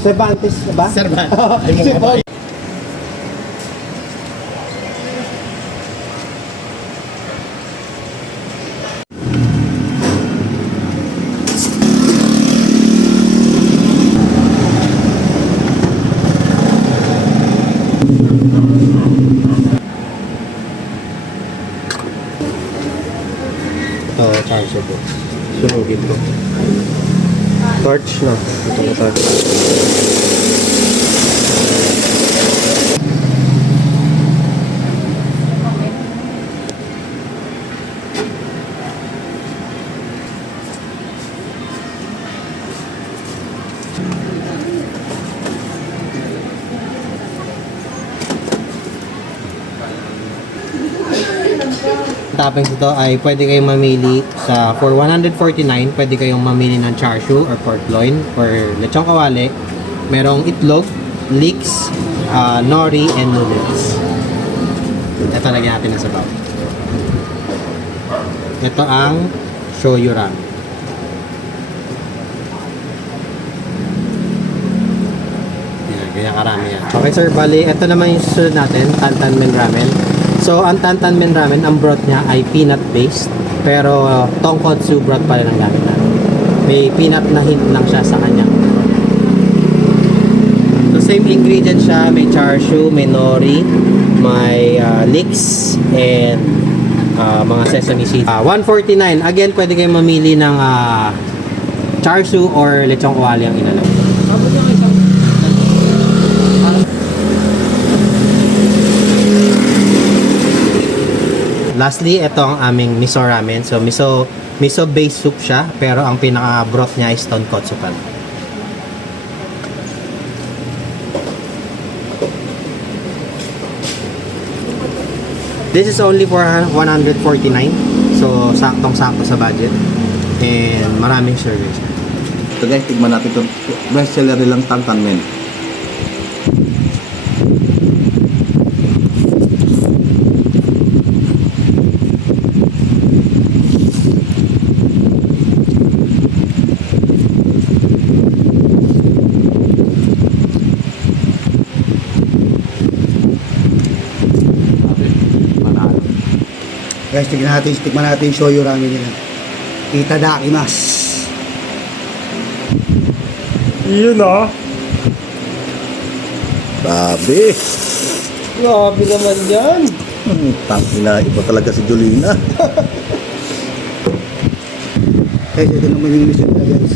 Cervantes ba? Cervantes. Si Paul. Ito, charger po. Sunugin ko. Torch, no? Ito ko torch. Toppings ito ay pwede kayong mamili sa for 149 pwede kayong mamili ng char siu or pork loin or lechong kawali. Merong itlog, leeks, nori, and noodles. Ito lagyan natin na sabaw. Ito ang shoyu ramen. Yan, ganyan karami yan. Okay sir, bali ito naman yung susunod natin, Tantan Men Ramen. So, ang Tantan Men Ramen, ang broth niya ay peanut based. Pero, tonkotsu broth pa rin ang gamit natin. May peanut na hint lang siya sa kanya. So, same ingredient siya. May char siu, may nori, may leeks, and mga sesame seeds. 149. Again, pwede kayong mamili ng char siu or lechong kawali ang inalagay. Lastly, ito ang aming miso ramen. So, miso based soup siya, pero ang pinaka broth niya is tonkotsu pan. This is only for 149. So, saktong-sakto sa budget. And maraming service. Ito guys, tigman natin ito. Best seller nilang Tantan Men. Guys, tikman natin shoyu ramen nila. Itadakimasu. Yun ah. Grabe. Grabe naman yan. Tangina, iba talaga si Jolina. Guys, ito naman yung mission nila guys.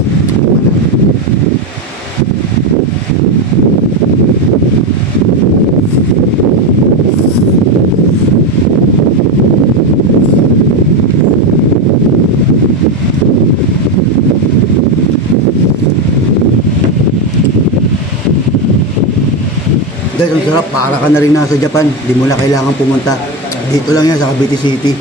Guys, ang sarap. Para ka na rin nasa Japan. Di mo na kailangan pumunta. Dito lang yan sa Cavite City.